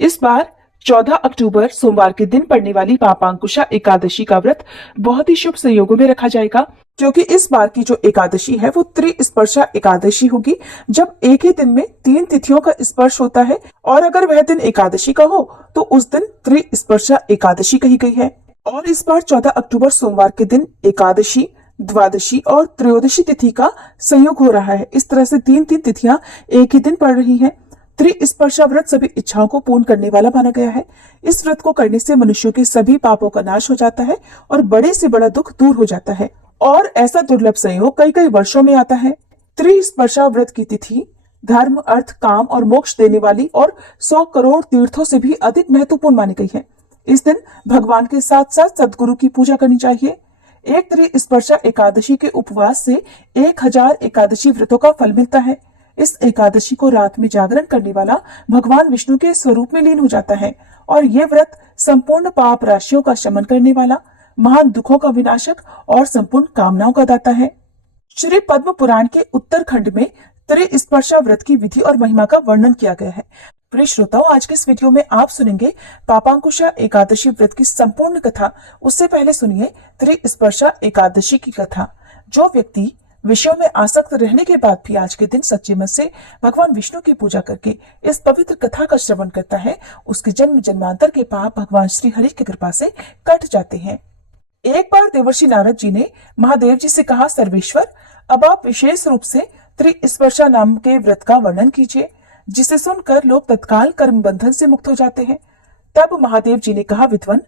इस बार 14 अक्टूबर सोमवार के दिन पड़ने वाली पापांकुशा एकादशी का व्रत बहुत ही शुभ संयोगों में रखा जाएगा, क्योंकि इस बार की जो एकादशी है वो त्रिस्पर्शा एकादशी होगी, जब एक ही दिन में 3 तिथियों का स्पर्श होता है। और अगर वह दिन एकादशी का हो तो उस दिन त्रिस्पर्शा एकादशी कही गई है। और इस बार 14 अक्टूबर सोमवार के दिन एकादशी, द्वादशी और त्रयोदशी तिथि का संयोग हो रहा है। इस तरह से 3 तिथियां एक ही दिन पड़ रही हैं। त्रिस्पर्शा व्रत सभी इच्छाओं को पूर्ण करने वाला माना गया है। इस व्रत को करने से मनुष्यों के सभी पापों का नाश हो जाता है और बड़े से बड़ा दुख दूर हो जाता है। और ऐसा दुर्लभ संयोग कई कई वर्षों में आता है। त्रिस्पर्शा व्रत की तिथि धर्म, अर्थ, काम और मोक्ष देने वाली और 100 करोड़ तीर्थों से भी अधिक महत्वपूर्ण मानी गई है। इस दिन भगवान के साथ साथ सदगुरु की पूजा करनी चाहिए। एक त्रिस्पर्शा एकादशी के उपवास से 1000 एकादशी व्रतों का फल मिलता है। इस एकादशी को रात में जागरण करने वाला भगवान विष्णु के स्वरूप में लीन हो जाता है और ये व्रत संपूर्ण पाप राशियों का शमन करने वाला, महान दुखों का विनाशक और संपूर्ण कामनाओं का दाता है। श्री पद्म पुराण के उत्तरखंड में त्रिस्पर्शा व्रत की विधि और महिमा का वर्णन किया गया है। प्रिय श्रोताओं, आज के इस वीडियो में आप सुनेंगे पापांकुशा एकादशी व्रत की संपूर्ण कथा। उससे पहले सुनिए त्रिस्पर्शा एकादशी की कथा। जो व्यक्ति विषयों में आसक्त रहने के बाद भी आज के दिन सच्चे मन से भगवान विष्णु की पूजा करके इस पवित्र कथा का श्रवण करता है, उसके जन्म जन्मांतर के पाप भगवान श्री हरि की कृपा से कट जाते हैं। एक बार देवर्षि नारद जी ने महादेव जी से कहा, सर्वेश्वर, अब आप विशेष रूप से त्रिस्पर्शा नाम के व्रत का वर्णन कीजिए, जिसे सुनकर लोग तत्काल कर्म बंधन से मुक्त हो जाते हैं। तब महादेव जी ने कहा, विद्वन,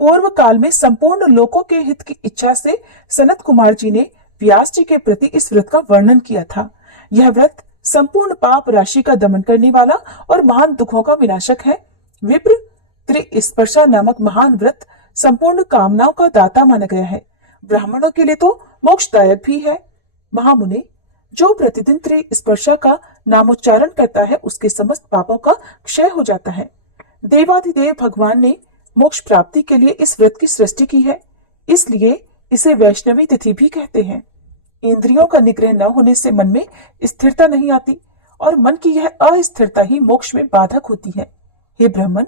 पूर्व काल में संपूर्ण लोकों के हित की इच्छा से सनत कुमार जी ने व्यास जी के प्रति इस व्रत का वर्णन किया था। यह व्रत संपूर्ण पाप राशि का दमन करने वाला और महान दुखों का विनाशक है। विप्र, त्रिस्पर्शा नामक महान व्रत संपूर्ण कामनाओं का दाता माना गया है। ब्राह्मणों के लिए तो मोक्षदायक भी है। महामुने, जो प्रतिदिन त्रिस्पर्शा का नामोच्चारण करता है उसके समस्त पापों का क्षय हो जाता है। देवाधिदेव भगवान ने मोक्ष प्राप्ति के लिए इस व्रत की सृष्टि की है, इसलिए इसे वैष्णवी तिथि भी कहते हैं। इंद्रियों का निग्रह न होने से मन में स्थिरता नहीं आती और मन की यह अस्थिरता ही मोक्ष में बाधक होती है। हे ब्राह्मण,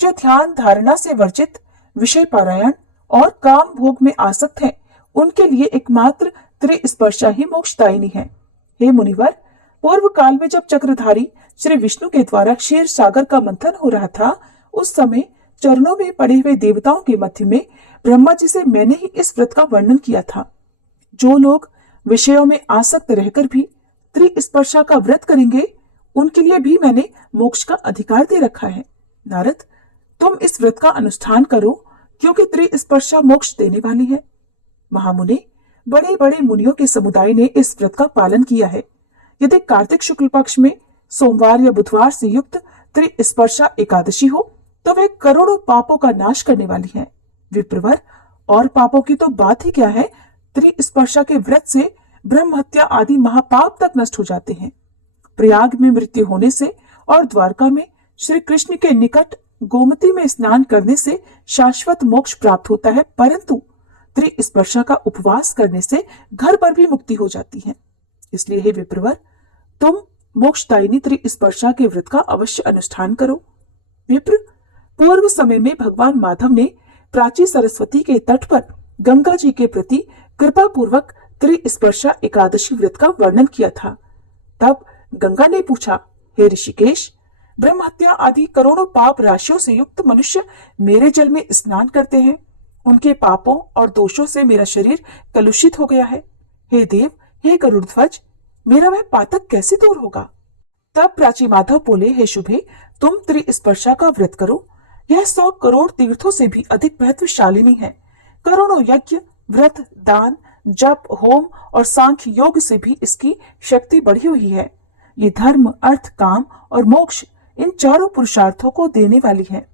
जो ध्यान धारणा से वर्जित, विषय पारायण और काम भोग में आसक्त हैं, उनके लिए एकमात्र त्रिस्पर्शा ही मोक्षदायिनी है। हे मुनिवर, पूर्व काल में जब चक्रधारी श्री विष्णु के द्वारा क्षीर सागर का मंथन हो रहा था, उस समय चरणों में पड़े हुए देवताओं के मध्य में ब्रह्मा जी से मैंने ही इस व्रत का वर्णन किया था। जो लोग विषयों में आसक्त रहकर भी त्रिस्पर्शा का व्रत करेंगे, उनके लिए भी मैंने मोक्ष का अधिकार दे रखा है। नारद, तुम इस व्रत का अनुष्ठान करो, क्योंकि त्रिस्पर्शा मोक्ष देने वाली है। महामुने, बड़े बड़े मुनियों के समुदाय ने इस व्रत का पालन किया है। यदि कार्तिक शुक्ल पक्ष में सोमवार या बुधवार से युक्त त्रिस्पर्शा एकादशी हो तो वह करोड़ों पापों का नाश करने वाली है। विप्रवर, और पापों की तो बात ही क्या है, त्रिस्पर्शा के व्रत से ब्रह्म हत्या आदि महापाप तक नष्ट हो जाते हैं। प्रयाग में मृत्यु होने से और द्वारका में श्री कृष्ण के निकट गोमती में स्नान करने से शाश्वत मोक्ष प्राप्त होता है, परंतु त्रिस्पर्शा का उपवास करने से घर पर भी मुक्ति हो जाती है। इसलिए हे विप्रवर, तुम मोक्षदायिनी त्रिस्पर्शा के व्रत का अवश्य अनुष्ठान करो। विप्र, पूर्व समय में भगवान माधव ने प्राची सरस्वती के तट पर गंगा जी के प्रति कृपा पूर्वक त्रिस्पर्शा एकादशी व्रत का वर्णन किया था। तब गंगा ने पूछा, हे ऋषिकेश, ब्रह्म हत्या आदि करोड़ों पाप राशियों से युक्त मनुष्य मेरे जल में स्नान करते हैं, उनके पापों और दोषों से मेरा शरीर कलुषित हो गया है। हे देव, हे गरुड़ध्वज, मेरा वह पातक कैसे दूर होगा? तब प्राची माधव बोले, हे शुभे, तुम त्रिस्पर्शा का व्रत करो। यह 100 करोड़ तीर्थों से भी अधिक महत्वशालिनी है। करोड़ों यज्ञ, व्रत, दान, जप, होम और सांख्य योग से भी इसकी शक्ति बढ़ी हुई है। ये धर्म, अर्थ, काम और मोक्ष, इन चारों पुरुषार्थों को देने वाली है।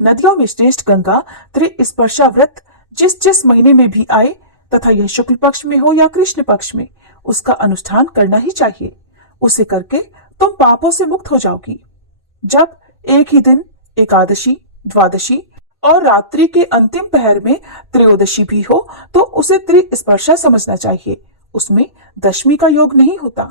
नदियों में श्रेष्ठ गंगा त्रिस्पर्शा व्रत जिस जिस महीने में भी आए, तथा यह शुक्ल पक्ष में हो या कृष्ण पक्ष में, उसका अनुष्ठान करना ही चाहिए। उसे करके तुम पापों से मुक्त हो जाओगी। जब एक ही दिन एकादशी, द्वादशी और रात्रि के अंतिम पहर में त्रयोदशी भी हो तो उसे त्रिस्पर्शा समझना चाहिए, उसमें दशमी का योग नहीं होता।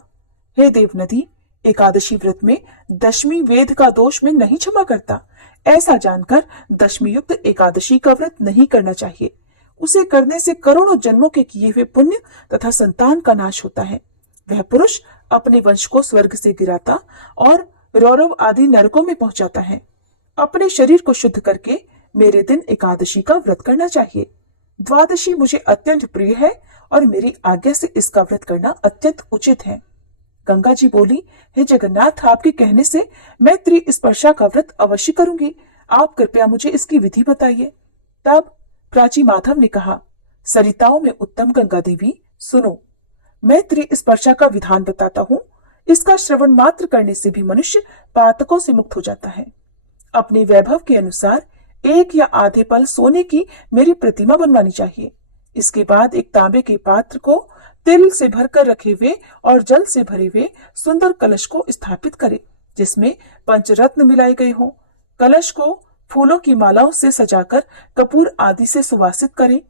हे देव नदी, एकादशी व्रत में दशमी वेद का दोष में नहीं क्षमा करता। ऐसा जानकर दशमी युक्त एकादशी का व्रत नहीं करना चाहिए। उसे करने से करोड़ों जन्मों के किए हुए पुण्य तथा संतान का नाश होता है। वह पुरुष अपने वंश को स्वर्ग से गिराता और रौरव आदि नरकों में पहुंचाता है। अपने शरीर को शुद्ध करके मेरे दिन एकादशी का व्रत करना चाहिए। द्वादशी मुझे अत्यंत प्रिय है और मेरी आज्ञा से इसका व्रत करना अत्यंत उचित है। गंगा जी बोली, हे जगन्नाथ, आपके कहने से मैं त्रिस्पर्शा का व्रत अवश्य करूंगी। आप कृपया मुझे इसकी विधि बताइए। तब प्राची माधव ने कहा, सरिताओं में उत्तम गंगा देवी, सुनो, मैं त्रिस्पर्शा का विधान बताता हूँ। इसका श्रवण मात्र करने से भी मनुष्य पातकों से मुक्त हो जाता है। अपने वैभव के अनुसार 1 या आधे पल सोने की मेरी प्रतिमा बनवानी चाहिए। इसके बाद एक तांबे के पात्र को तिल से भरकर रखे हुए और जल से भरे हुए सुंदर कलश को स्थापित करें, जिसमें पंचरत्न मिलाए गए हों। कलश को फूलों की मालाओं से सजाकर कपूर आदि से सुवासित करें।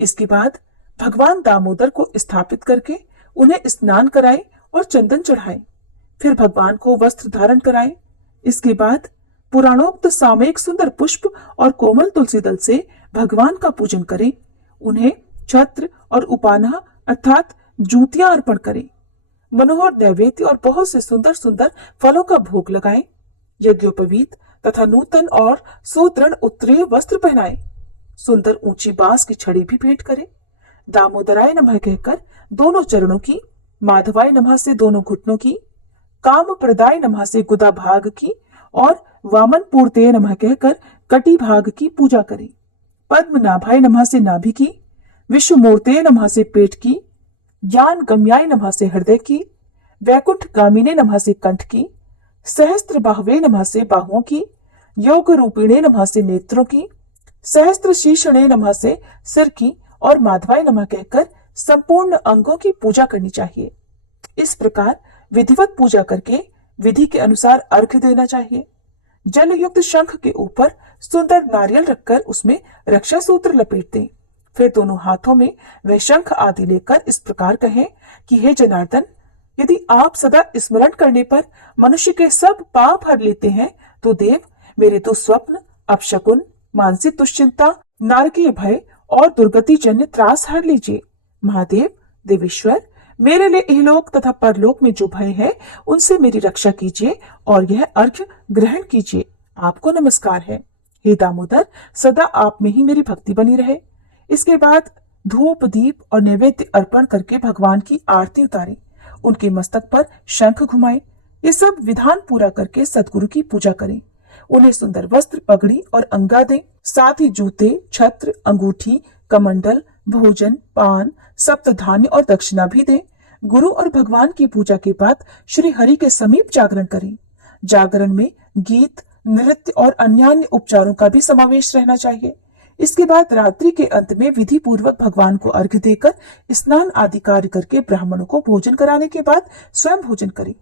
इसके बाद भगवान दामोदर को स्थापित करके उन्हें स्नान कराएं और चंदन चढ़ाएं। फिर भगवान को वस्त्र धारण कराएं। इसके बाद पुराणोक्त सामयिक सुंदर पुष्प और कोमल तुलसी दल से भगवान का पूजन करें। उन्हें छत्र और उपाना अर्थात जूतियां अर्पण करें। मनोहर नैवेद्य और बहुत से सुंदर सुंदर फलों का भोग लगाएं। यज्ञोपवीत तथा नूतन और सुदृढ़ उत्तरीय वस्त्र पहनाएं। सुंदर ऊंची बांस की छड़ी भी भेंट करें। दामोदराय नमः कहकर दोनों चरणों की, माधवाय नमः से दोनों घुटनों की, काम प्रदाय नमः से गुदा भाग की और वामन पूर्ते नमः कहकर कटी भाग की पूजा करें। पद्मनाभाय नमः से नाभि की, विश्वमूर्ते नमः से पेट की, ज्ञान गम्याय नमः से हृदय की, वैकुंठ गामिने नमः से कंठ की, सहस्त्र बाहवे नमः से बाहुओं की, योग रूपिणे नमः से नेत्रों की, सहस्त्र शीर्षणे नमः से सिर की और माधवाय नमः कहकर संपूर्ण अंगों की पूजा करनी चाहिए। इस प्रकार विधिवत पूजा करके विधि के अनुसार अर्घ्य देना चाहिए। जल युक्त शंख के ऊपर सुंदर नारियल रखकर उसमें रक्षा सूत्र लपेट दें। फिर दोनों हाथों में वह शंख आदि लेकर इस प्रकार कहें कि हे जनार्दन, यदि आप सदा स्मरण करने पर मनुष्य के सब पाप हर लेते हैं तो देव मेरे दुस्वप्न, अपशकुन, मानसिक दुश्चिंता, नारकीय भय और दुर्गति जन्य त्रास हर लीजिए। महादेव, देवेश्वर, मेरे लिए इहलोक तथा परलोक में जो भय है उनसे मेरी रक्षा कीजिए और यह अर्घ्य ग्रहण कीजिए। आपको नमस्कार है। हे दामोदर, सदा आप में ही मेरी भक्ति बनी रहे। इसके बाद धूप, दीप और नैवेद्य अर्पण करके भगवान की आरती उतारें। उनके मस्तक पर शंख घुमाएं। ये सब विधान पूरा करके सदगुरु की पूजा करें। उन्हें सुंदर वस्त्र, पगड़ी और अंगा दें। साथ ही जूते, छत्र, अंगूठी, कमंडल, भोजन, पान, सप्त धान्य और दक्षिणा भी दें। गुरु और भगवान की पूजा के बाद श्री हरि के समीप जागरण करें। जागरण में गीत, नृत्य और अन्य उपचारों का भी समावेश रहना चाहिए। इसके बाद रात्रि के अंत में विधि पूर्वक भगवान को अर्घ्य देकर स्नान आदि कार्य करके ब्राह्मणों को भोजन कराने के बाद स्वयं भोजन करें।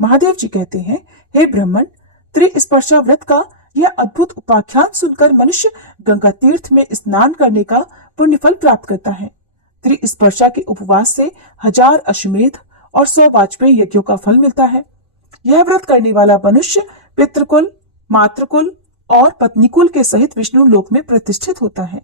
महादेव जी कहते हैं, हे ब्राह्मण, त्रिस्पर्शा व्रत का यह अद्भुत उपाख्यान सुनकर मनुष्य गंगा तीर्थ में स्नान करने का पुण्य फल प्राप्त करता है। त्रिस्पर्शा के उपवास से 1000 अश्वमेध और 100 वाजपेयी यज्ञों का फल मिलता है। यह व्रत करने वाला मनुष्य पितृकुल, मातृकुल और पत्नीकुल के सहित विष्णु लोक में प्रतिष्ठित होता है।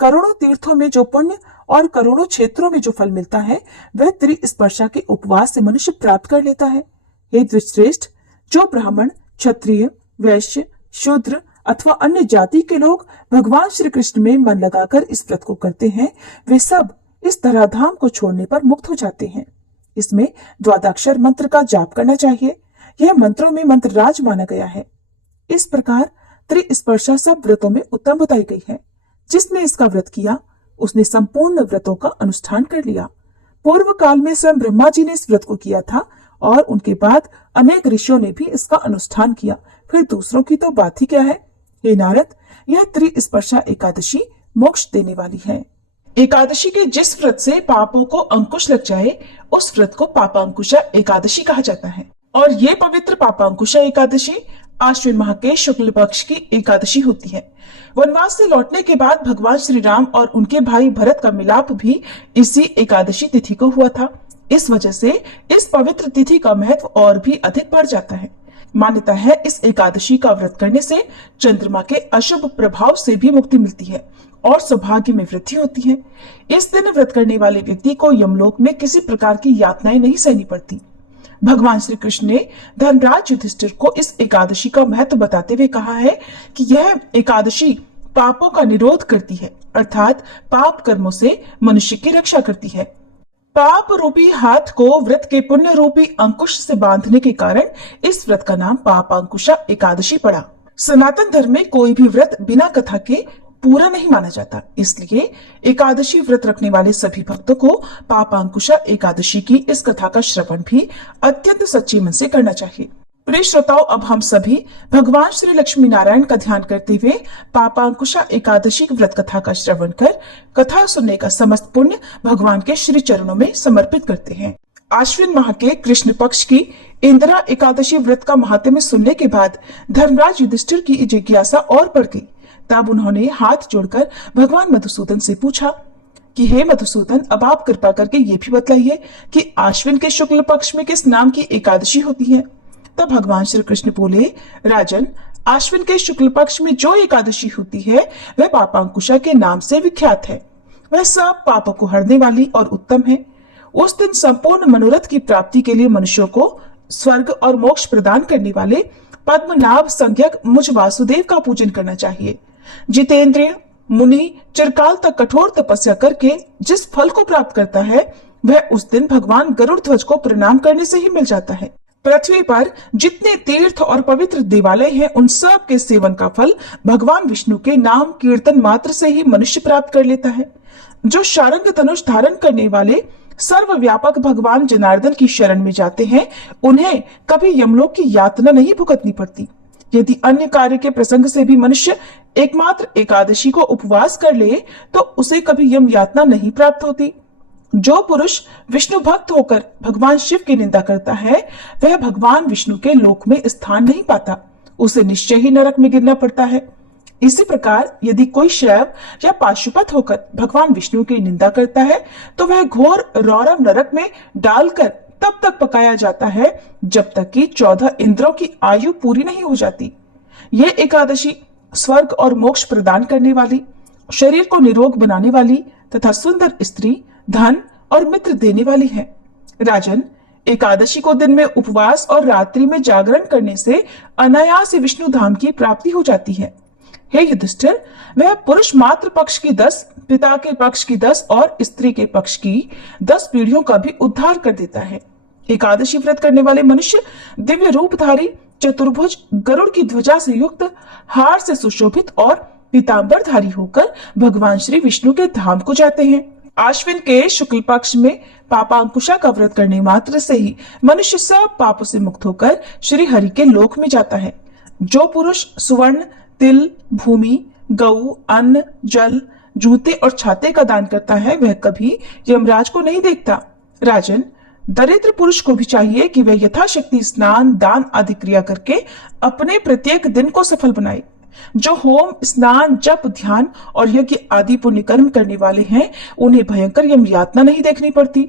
करोड़ों तीर्थों में जो पुण्य और करोड़ों क्षेत्रों में जो फल मिलता है वह त्रिस्पर्शा के उपवास से मनुष्य प्राप्त कर लेता है। हे द्विजश्रेष्ठ, जो ब्राह्मण, क्षत्रिय, वैश्य, शूद्र अथवा अन्य जाति के लोग भगवान श्री कृष्ण में मन लगाकर इस व्रत को करते हैं, वे सब इस धराधाम को छोड़ने पर मुक्त हो जाते हैं। इसमें द्वादशाक्षर मंत्र का जाप करना चाहिए। यह मंत्रों में मंत्र राज माना गया है। इस प्रकार त्रिस्पर्शा सब व्रतों में उत्तम बताई गई है। जिसने इसका व्रत किया उसने संपूर्ण व्रतों का अनुष्ठान कर लिया। पूर्व काल में स्वयं ब्रह्मा जी ने इस व्रत को किया था और उनके बाद अनेक ऋषियों ने भी इसका अनुष्ठान किया। फिर दूसरों की तो बात ही क्या है। हे नारद, यह त्रिस्पर्शा एकादशी मोक्ष देने वाली है। एकादशी के जिस व्रत से पापों को अंकुश लग जाए उस व्रत को पापांकुशा एकादशी कहा जाता है। और ये पवित्र पापांकुशा एकादशी आश्विन माह के शुक्ल पक्ष की एकादशी होती है। वनवास से लौटने के बाद भगवान श्री राम और उनके भाई भरत का मिलाप भी इसी एकादशी तिथि को हुआ था। इस वजह से इस पवित्र तिथि का महत्व और भी अधिक बढ़ जाता है। मान्यता है इस एकादशी का व्रत करने से चंद्रमा के अशुभ प्रभाव से भी मुक्ति मिलती है और सौभाग्य में वृद्धि होती है। इस दिन व्रत करने वाले व्यक्ति को यमलोक में किसी प्रकार की यातनाएं नहीं सहनी पड़ती। भगवान श्री कृष्ण ने धर्मराज युधिष्ठिर को इस एकादशी का महत्व बताते हुए कहा है कि यह एकादशी पापों का निरोध करती है, अर्थात पाप कर्मों से मनुष्य की रक्षा करती है। पाप रूपी हाथ को व्रत के पुण्य रूपी अंकुश से बांधने के कारण इस व्रत का नाम पापांकुशा एकादशी पड़ा। सनातन धर्म में कोई भी व्रत बिना कथा के पूरा नहीं माना जाता, इसलिए एकादशी व्रत रखने वाले सभी भक्तों को पापांकुशा एकादशी की इस कथा का श्रवण भी अत्यंत सच्चे मन से करना चाहिए। प्रिय श्रोताओ, अब हम सभी भगवान श्री लक्ष्मी नारायण का ध्यान करते हुए पापांकुशा एकादशी की व्रत कथा का श्रवण कर कथा सुनने का समस्त पुण्य भगवान के श्री चरणों में समर्पित करते हैं। आश्विन माह के कृष्ण पक्ष की इंदिरा एकादशी व्रत का महात्म्य सुनने के बाद धर्मराज युधिष्ठिर की जिज्ञासा और बढ़ गई। तब उन्होंने हाथ जोड़कर भगवान मधुसूदन से पूछा कि हे मधुसूदन, अब आप कृपा करके ये भी बतलाइए कि आश्विन के शुक्ल पक्ष में किस नाम की एकादशी होती है। तब भगवान श्री कृष्ण बोले, राजन, आश्विन के शुक्ल पक्ष में जो एकादशी होती है वह पापांकुशा के नाम से विख्यात है। वह सब पापों को हरने वाली और उत्तम है। उस दिन संपूर्ण मनोरथ की प्राप्ति के लिए मनुष्यों को स्वर्ग और मोक्ष प्रदान करने वाले पद्मनाभ संज्ञक मुझ वासुदेव का पूजन करना चाहिए। जितेंद्रिय मुनि चिरकाल तक कठोर तपस्या करके जिस फल को प्राप्त करता है वह उस दिन भगवान गरुड़ ध्वज को प्रणाम करने से ही मिल जाता है। पृथ्वी पर जितने तीर्थ और पवित्र देवालय हैं, उन सब के सेवन का फल भगवान विष्णु के नाम कीर्तन मात्र से ही मनुष्य प्राप्त कर लेता है। जो शारंग धनुष धारण करने वाले सर्वव्यापक भगवान जनार्दन की शरण में जाते हैं, उन्हें कभी यमलोक की यातना नहीं भुगतनी पड़ती। यदि अन्य कार्य के प्रसंग से भी मनुष्य एकमात्र एकादशी को उपवास कर ले तो उसे कभी यम यातना नहीं प्राप्त होती। जो पुरुष विष्णु भक्त होकर भगवान शिव की निंदा करता है वह भगवान विष्णु के लोक में स्थान नहीं पाता, उसे निश्चय ही नरक में गिरना पड़ता है। इसी प्रकार यदि कोई शैव या पाशुपत होकर भगवान विष्णु की निंदा करता है तो वह घोर रौरव नरक में डालकर तब तक पकाया जाता है जब तक कि 14 इंद्रों की आयु पूरी नहीं हो जाती। ये एकादशी स्वर्ग और मोक्ष प्रदान करने वाली, शरीर को निरोग बनाने वाली तथा सुंदर स्त्री, धन और मित्र देने वाली है। राजन, एकादशी को दिन में उपवास और रात्रि में जागरण करने से अनायास विष्णु धाम की प्राप्ति हो जाती है। हे युधिष्ठिर, वह पुरुष मात्र पक्ष की 10, पिता के पक्ष की 10 और स्त्री के पक्ष की 10 पीढ़ियों का भी उद्धार कर देता है। एकादशी व्रत करने वाले मनुष्य दिव्य रूपधारी, चतुर्भुज, गरुड़ की ध्वजा से युक्त, हार से सुशोभित और पीतांबरधारी होकर भगवान श्री विष्णु के धाम को जाते हैं। आश्विन के शुक्ल पक्ष में पापांकुशा का व्रत करने मात्र से ही मनुष्य सब पापों से मुक्त होकर श्री हरि के लोक में जाता है। जो पुरुष सुवर्ण, तिल, भूमि, गऊ, अन्न, जल, जूते और छाते का दान करता है वह कभी यमराज को नहीं देखता। राजन, दरिद्र पुरुष को भी चाहिए कि वह यथाशक्ति स्नान, दान आदि क्रिया करके अपने प्रत्येक दिन को सफल बनाए। जो होम, स्नान, जप, ध्यान और यज्ञ आदि पुण्य कर्म करने वाले हैं उन्हें भयंकर यम यातना नहीं देखनी पड़ती।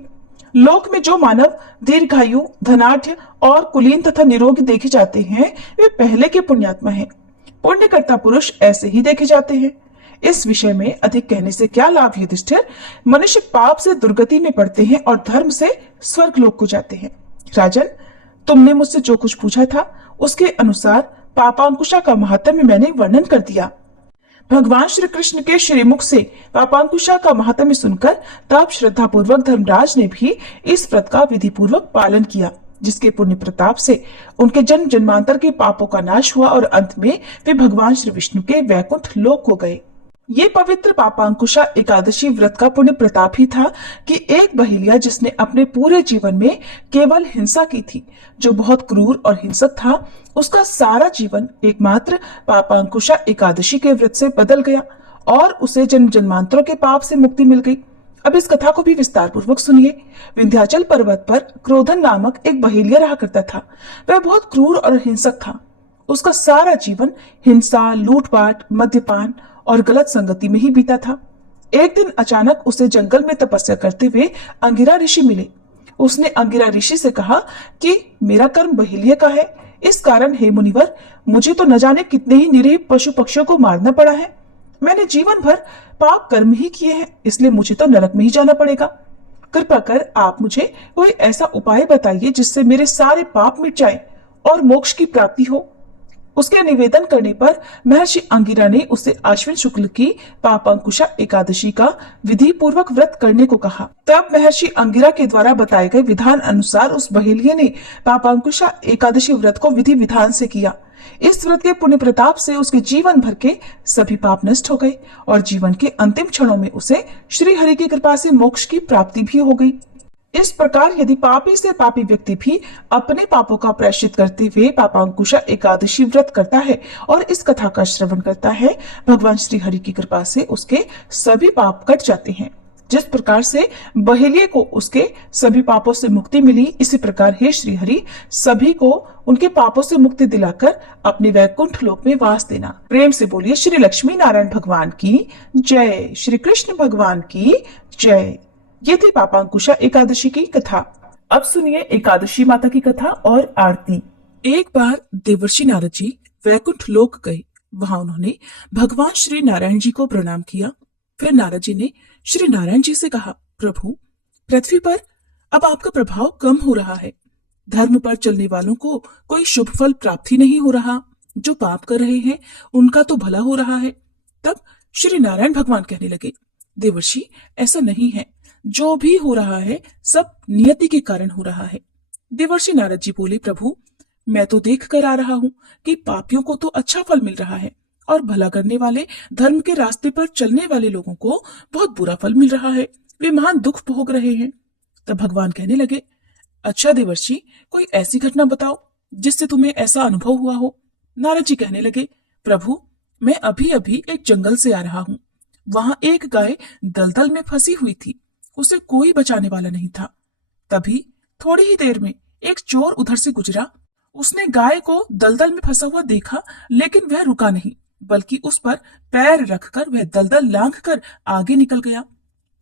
लोक में जो मानव दीर्घायु, धनाढ्य और कुलीन तथा निरोगी देखे जाते हैं वे पहले के पुण्यात्मा हैं। पुण्यकर्ता पुरुष ऐसे ही देखे जाते हैं। इस विषय में अधिक कहने से क्या लाभ युधिष्ठिर। मनुष्य पाप से दुर्गति में पड़ते हैं और धर्म से स्वर्ग लोक को जाते हैं। राजन, तुमने मुझसे जो कुछ पूछा था उसके अनुसार पापांकुशा का महात्म्य मैंने वर्णन कर दिया। भगवान श्री कृष्ण के श्रीमुख से पापांकुशा का महात्म्य सुनकर तब श्रद्धा पूर्वक धर्मराज ने भी इस व्रत का विधि पूर्वक पालन किया, जिसके पुण्य प्रताप से उनके जन्म जन्मांतर के पापों का नाश हुआ और अंत में वे भगवान श्री विष्णु के वैकुंठ लोक हो गए। ये पवित्र पापांकुशा एकादशी व्रत का पुण्य प्रताप ही था कि एक बहेलिया जिसने अपने पूरे जीवन में केवल हिंसा की थी, जो बहुत क्रूर और हिंसक था, उसका सारा जीवन एकमात्र पापांकुशा एकादशी के व्रत से बदल गया और उसे जन्म जन्मांतरों के पाप से मुक्ति मिल गई। अब इस कथा को भी विस्तार पूर्वक सुनिए। विंध्याचल पर्वत पर क्रोधन नामक एक बहेलिया रहा करता था। वह बहुत क्रूर और हिंसक था। उसका सारा जीवन हिंसा, लूटपाट, मद्यपान और गलत संगति में ही बीता था। एक दिन अचानक उसे जंगल में तपस्या करते हुए अंगिरा ऋषि मिले। उसने अंगिरा ऋषि से कहा कि मेरा कर्म बहेलिया का है, इस कारण हे मुनिवर, मुझे तो न जाने कितने ही निरीह पशु पक्षियों को मारना पड़ा है। मैंने जीवन भर पाप कर्म ही किए हैं, इसलिए मुझे तो नरक में ही जाना पड़ेगा। कृपा कर आप मुझे कोई ऐसा उपाय बताइए जिससे मेरे सारे पाप मिट जाएं और मोक्ष की प्राप्ति हो। उसके निवेदन करने पर महर्षि अंगिरा ने उसे अश्विन शुक्ल की पापांकुशा एकादशी का विधि पूर्वक व्रत करने को कहा। तब महर्षि अंगिरा के द्वारा बताए गए विधान अनुसार उस बहेलिये ने पापांकुशा एकादशी व्रत को विधि विधान से किया। इस व्रत के पुण्य प्रताप से उसके जीवन भर के सभी पाप नष्ट हो गए और जीवन के अंतिम क्षणों में उसे श्री हरि की कृपा से मोक्ष की प्राप्ति भी हो गई। इस प्रकार यदि पापी से पापी व्यक्ति भी अपने पापों का प्रायश्चित करते हुए पापांकुशा एकादशी व्रत करता है और इस कथा का श्रवण करता है, भगवान श्री हरि की कृपा से उसके सभी पाप कट जाते हैं। जिस प्रकार से बहेलिये को उसके सभी पापों से मुक्ति मिली, इसी प्रकार हे श्री हरि सभी को उनके पापों से मुक्ति दिलाकर अपने वैकुंठ लोक में वास देना। प्रेम से बोलिए श्री लक्ष्मी नारायण भगवान की जय, श्री कृष्ण भगवान की जय। ये थी पापांकुशा एकादशी की कथा। अब सुनिए एकादशी माता की कथा और आरती। एक बार देवर्षि नारद जी वैकुंठ लोक गए। वहां उन्होंने भगवान श्री नारायण जी को प्रणाम किया। फिर नारद जी ने श्री नारायण जी से कहा, प्रभु, पृथ्वी पर अब आपका प्रभाव कम हो रहा है। धर्म पर चलने वालों को कोई शुभ फल प्राप्ति नहीं हो रहा। जो पाप कर रहे हैं उनका तो भला हो रहा है। तब श्री नारायण भगवान कहने लगे, देवर्षि, ऐसा नहीं है। जो भी हो रहा है सब नियति के कारण हो रहा है। देवर्षि नारद जी बोले, प्रभु, मैं तो देख कर आ रहा हूँ कि पापियों को तो अच्छा फल मिल रहा है और भला करने वाले, धर्म के रास्ते पर चलने वाले लोगों को बहुत बुरा फल मिल रहा है। वे महान दुख भोग रहे हैं। तब भगवान कहने लगे, अच्छा देवर्षि, कोई ऐसी घटना बताओ जिससे तुम्हें ऐसा अनुभव हुआ हो। नारद जी कहने लगे, प्रभु, मैं अभी अभी एक जंगल से आ रहा हूँ। वहां एक गाय दलदल में फंसी हुई थी। उसे कोई बचाने वाला नहीं था। तभी थोड़ी ही देर में एक चोर उधर से गुजरा। उसने गाय को दलदल में फंसा हुआ देखा, लेकिन वह रुका नहीं, बल्कि उस पर पैर रखकर वह दलदल लांघकर आगे निकल गया।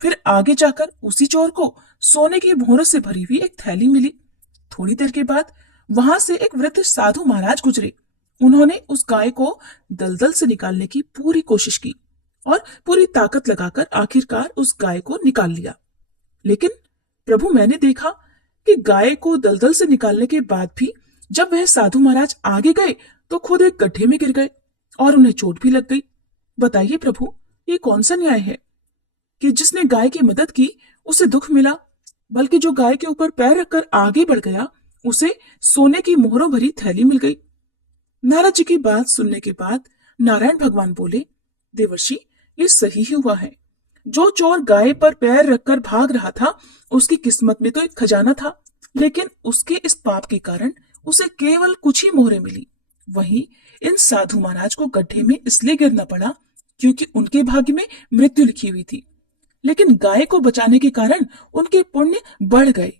फिर आगे जाकर उसी चोर को सोने की मोहरों से भरी हुई एक थैली मिली। थोड़ी देर के बाद वहां से एक वृद्ध साधु महाराज गुजरे। उन्होंने उस गाय को दलदल से निकालने की पूरी कोशिश की और पूरी ताकत लगाकर आखिरकार उस गाय को निकाल लिया। लेकिन प्रभु, मैंने देखा कि गाय को दलदल से निकालने के बाद भी जब वह साधु महाराज आगे गए तो खुद एक गड्ढे में गिर गए और उन्हें चोट भी लग गई। बताइए प्रभु, ये कौन सा न्याय है कि जिसने गाय की मदद की उसे दुख मिला, बल्कि जो गाय के ऊपर पैर रखकर आगे बढ़ गया उसे सोने की मोहरों भरी थैली मिल गई। नारद जी की बात सुनने के बाद नारायण भगवान बोले, देवर्षि, ये सही ही हुआ है। जो चोर गाय पर पैर रखकर भाग रहा था उसकी किस्मत में तो एक खजाना था, लेकिन उसके इस पाप के कारण उसे केवल कुछ ही मोहरें मिली। वहीं इन साधु महाराज को गड्ढे में इसलिए गिरना पड़ा क्योंकि उनके भाग्य में मृत्यु लिखी हुई थी। लेकिन गाय को बचाने के कारण उनके पुण्य बढ़ गए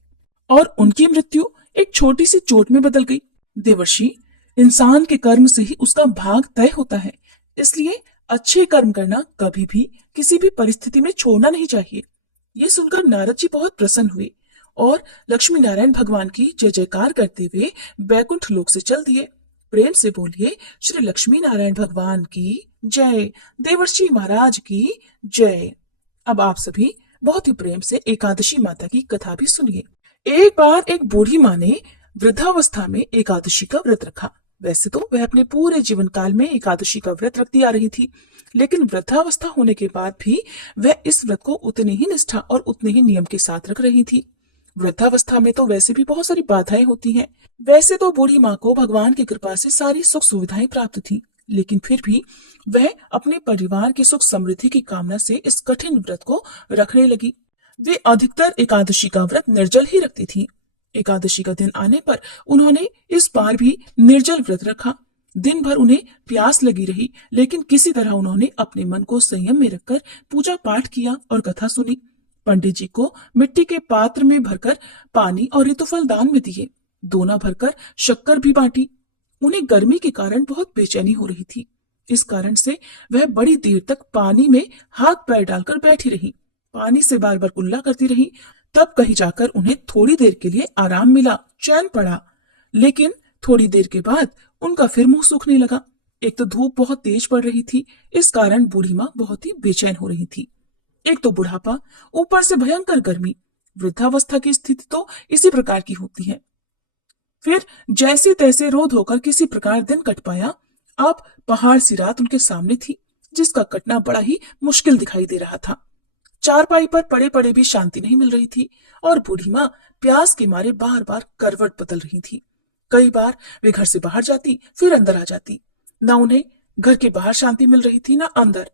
और उनकी मृत्यु एक छोटी सी चोट में बदल गई। देवर्षि, इंसान के कर्म से ही उसका भाग तय होता है, इसलिए अच्छे कर्म करना कभी भी किसी भी परिस्थिति में छोड़ना नहीं चाहिए। ये सुनकर नारद जी बहुत प्रसन्न हुए और लक्ष्मी नारायण भगवान की जय जयकार करते हुए बैकुंठ लोक से चल दिए। प्रेम से बोलिए श्री लक्ष्मी नारायण भगवान की जय, देवर्षि महाराज की जय। अब आप सभी बहुत ही प्रेम से एकादशी माता की कथा भी सुनिए। एक बार एक बूढ़ी माँ ने वृद्धावस्था में एकादशी का व्रत रखा। वैसे तो वह अपने पूरे जीवन काल में एकादशी का व्रत रखती आ रही थी, लेकिन वृद्धावस्था होने के बाद भी वह इस व्रत को उतनी ही निष्ठा और उतने ही नियम के साथ रख रही थी। वृद्धावस्था में तो वैसे भी बहुत सारी बाधाएं होती हैं। वैसे तो बूढ़ी माँ को भगवान की कृपा से सारी सुख सुविधाएं प्राप्त थी, लेकिन फिर भी वह अपने परिवार की सुख समृद्धि की कामना से इस कठिन व्रत को रखने लगी। वे अधिकतर एकादशी का व्रत निर्जल ही रखती थी। एकादशी का दिन आने पर उन्होंने इस बार भी निर्जल व्रत रखा। दिन भर उन्हें प्यास लगी रही, लेकिन किसी तरह उन्होंने अपने मन को संयम में रखकर पूजा पाठ किया और कथा सुनी। पंडित जी को मिट्टी के पात्र में भरकर पानी और ऋतुफल दान में दिए। दोना भरकर शक्कर भी बांटी। उन्हें गर्मी के कारण बहुत बेचैनी हो रही थी। इस कारण से वह बड़ी देर तक पानी में हाथ पैर डालकर बैठी रही, पानी से बार बार कुल्ला करती रही तब कहीं जाकर उन्हें थोड़ी देर के लिए आराम मिला, चैन पड़ा। लेकिन थोड़ी देर के बाद उनका फिर मुंह सूखने लगा। एक तो धूप बहुत तेज पड़ रही थी, इस कारण बूढ़ी माँ बहुत ही बेचैन हो रही थी। एक तो बुढ़ापा, ऊपर से भयंकर गर्मी। वृद्धावस्था की स्थिति तो इसी प्रकार की होती है। फिर जैसे तैसे रो धोकर किसी प्रकार दिन कट पाया। अब पहाड़ सी रात उनके सामने थी, जिसका कटना बड़ा ही मुश्किल दिखाई दे रहा था। चारपाई पर पड़े पड़े भी शांति नहीं मिल रही थी और बूढ़ी माँ प्यास के मारे बार बार करवट बदल रही थी। कई बार वे घर से बाहर जाती, फिर अंदर आ जाती। ना उन्हें घर के बाहर शांति मिल रही थी, ना अंदर।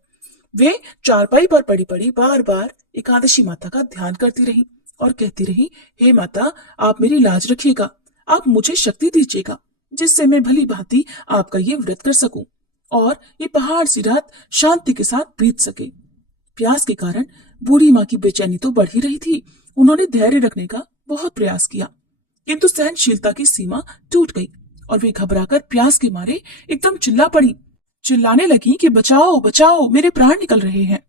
वे चारपाई पर पड़ी पड़ी बार बार एकादशी माता का ध्यान करती रही और कहती रही, हे माता, आप मेरी लाज रखिएगा, आप मुझे शक्ति दीजिएगा, जिससे मैं भली भांति आपका ये व्रत कर सकूं और ये पहाड़ सी रात शांति के साथ बीत सके। प्यास के कारण बूढ़ी माँ की बेचैनी तो बढ़ ही रही थी। उन्होंने धैर्य रखने का बहुत प्रयास किया, किंतु सहनशीलता की सीमा टूट गई और वे घबराकर प्यास के मारे एकदम चिल्ला पड़ी। चिल्लाने लगी कि बचाओ बचाओ, मेरे प्राण निकल रहे हैं।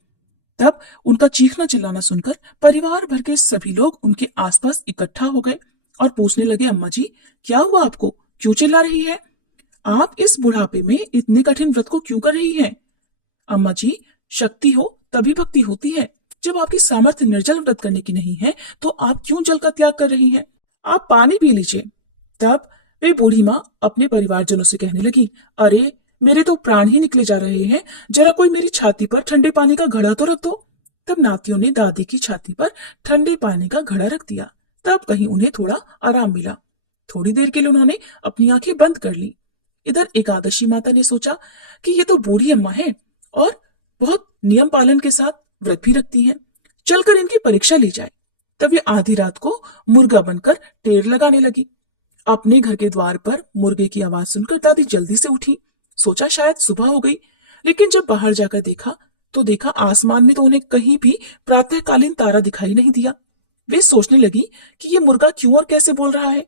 तब उनका चीखना चिल्लाना सुनकर परिवार भर के सभी लोग उनके आसपास इकट्ठा हो गए और पूछने लगे, अम्मा जी, क्या हुआ आपको, क्यों चिल्ला रही है? आप इस बुढ़ापे में इतने कठिन व्रत को क्यों कर रही हैं? अम्मा जी, शक्ति हो तभी भक्ति होती है। जब आपकी सामर्थ्य निर्जल व्रत करने की नहीं है तो आप क्यों जल का त्याग कर रही हैं? आप पानी पी लीजिए। तब वे बूढ़ी माँ अपने परिवारजनों से कहने लगी, अरे मेरे तो प्राण ही निकले जा रहे हैं, जरा कोई मेरी छाती पर ठंडे पानी का घड़ा तो रख दो। तब नातियों ने दादी की छाती पर ठंडे पानी का घड़ा रख दिया। तब कहीं उन्हें थोड़ा आराम मिला। थोड़ी देर के लिए उन्होंने अपनी आंखें बंद कर ली। इधर एकादशी माता ने सोचा कि ये तो बूढ़ी अम्मा है और बहुत नियम पालन के साथ व्रत भी रखती हैं, चलकर इनकी परीक्षा ली जाए। तब वे आधी रात को मुर्गा बनकर टेर लगाने लगी। अपने घर के द्वार पर मुर्गे की आवाज सुनकर दादी जल्दी से उठी। सोचा शायद सुबह हो गई, लेकिन जब बाहर जाकर देखा तो देखा आसमान में तो उन्हें कहीं भी प्रातःकालीन तारा दिखाई नहीं दिया। वे सोचने लगी कि ये मुर्गा क्यों और कैसे बोल रहा है।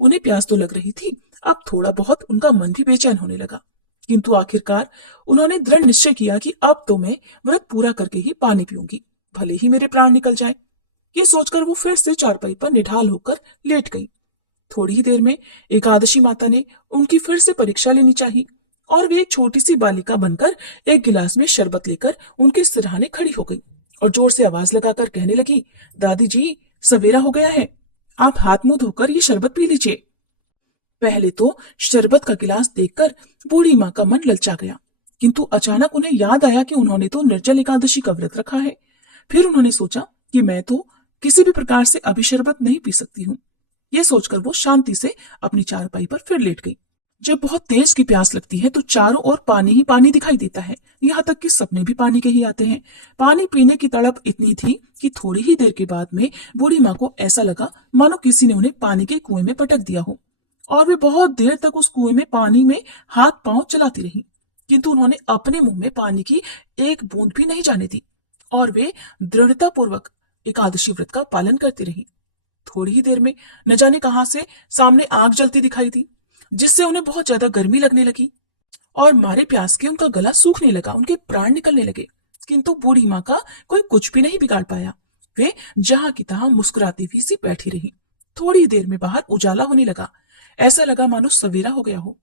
उन्हें प्यास तो लग रही थी, अब थोड़ा बहुत उनका मन भी बेचैन होने लगा। किंतु आखिरकार उन्होंने दृढ़ निश्चय किया कि अब तो मैं व्रत पूरा करके ही पानी पीऊंगी, भले ही मेरे प्राण निकल जाए। ये सोचकर वो फिर से चारपाई पर निढाल होकर लेट गई। थोड़ी ही देर में एकादशी माता ने उनकी फिर से परीक्षा लेनी चाहिए और वे एक छोटी सी बालिका बनकर एक गिलास में शरबत लेकर उनके सिरहाने खड़ी हो गई और जोर से आवाज लगाकर कहने लगी, दादी जी, सवेरा हो गया है, आप हाथ मुंह धोकर ये शरबत पी लीजिए। पहले तो शरबत का गिलास देखकर बूढ़ी माँ का मन ललचा गया, किंतु अचानक उन्हें याद आया कि उन्होंने तो निर्जल एकादशी का व्रत रखा है। फिर उन्होंने सोचा कि मैं तो किसी भी प्रकार से अभी शरबत नहीं पी सकती हूँ। ये सोचकर वो शांति से अपनी चारपाई पर फिर लेट गई। जब बहुत तेज की प्यास लगती है तो चारों ओर पानी ही पानी दिखाई देता है, यहाँ तक कि सपने भी पानी के ही आते हैं। पानी पीने की तड़प इतनी थी कि थोड़ी ही देर के बाद में बूढ़ी माँ को ऐसा लगा मानो किसी ने उन्हें पानी के कुएं में पटक दिया हो, और वे बहुत देर तक उस कुएं में पानी में हाथ पांव चलाती रही, किंतु उन्होंने अपने मुंह में पानी की एक बूंद भी नहीं जाने दी और वे दृढ़ता पूर्वक एकादशी व्रत का पालन करती रही। थोड़ी ही देर में न जाने कहां से सामने आग जलती दिखाई दी, जिससे उन्हें बहुत ज्यादा गर्मी लगने लगी और मारे प्यास के उनका गला सूखने लगा, उनके प्राण निकलने लगे। किंतु बूढ़ी माँ का कोई कुछ भी नहीं बिगाड़ पाया। वे जहां की तहां मुस्कुराती हुई सी बैठी रही। थोड़ी देर में बाहर उजाला होने लगा, ऐसा लगा मानो सवेरा हो गया हो।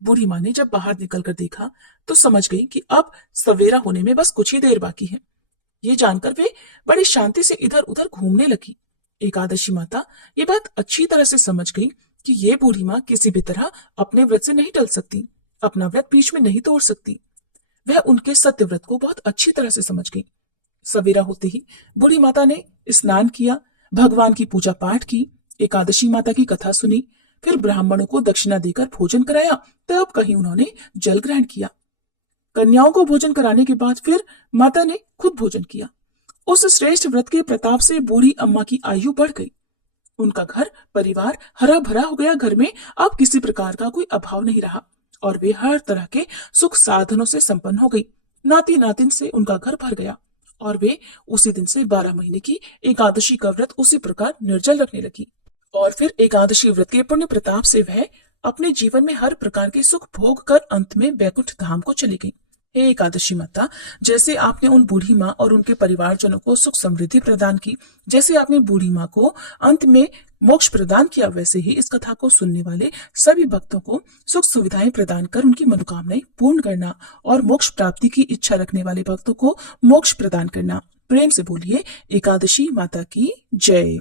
बूढ़ी माँ ने जब बाहर निकलकर देखा तो समझ गई कि अब सवेरा होने में बस कुछ ही देर बाकी है। ये जानकर वे बड़ी शांति से इधर उधर घूमने लगी। एकादशी माता ये बात अच्छी तरह से समझ गई कि ये बूढ़ी माँ किसी भी तरह अपने व्रत से नहीं टल सकती, अपना व्रत बीच में नहीं तोड़ सकती। वह उनके सत्य व्रत को बहुत अच्छी तरह से समझ गई। सवेरा होते ही बूढ़ी माता ने स्नान किया, भगवान की पूजा पाठ की, एकादशी माता की कथा सुनी, फिर ब्राह्मणों को दक्षिणा देकर भोजन कराया। तब कहीं उन्होंने जल ग्रहण किया। कन्याओं को भोजन कराने के बाद फिर माता ने खुद भोजन किया। उस श्रेष्ठ व्रत के प्रताप से बूढ़ी अम्मा की आयु बढ़ गई। उनका घर परिवार हरा भरा हो गया। घर में अब किसी प्रकार का कोई अभाव नहीं रहा और वे हर तरह के सुख साधनों से संपन्न हो गई। नाती नातिन से उनका घर भर गया और वे उसी दिन से 12 महीने की एकादशी का व्रत उसी प्रकार निर्जल रखने लगी। और फिर एकादशी व्रत के पुण्य प्रताप से वह अपने जीवन में हर प्रकार के सुख भोग कर अंत में बैकुंठ धाम को चली गई। हे एकादशी माता, जैसे आपने उन बूढ़ी माँ और उनके परिवारजनों को सुख समृद्धि प्रदान की, जैसे आपने बूढ़ी माँ को अंत में मोक्ष प्रदान किया, वैसे ही इस कथा को सुनने वाले सभी भक्तों को सुख सुविधाएं प्रदान कर उनकी मनोकामनाएं पूर्ण करना और मोक्ष प्राप्ति की इच्छा रखने वाले भक्तों को मोक्ष प्रदान करना। प्रेम से बोलिए एकादशी माता की जय।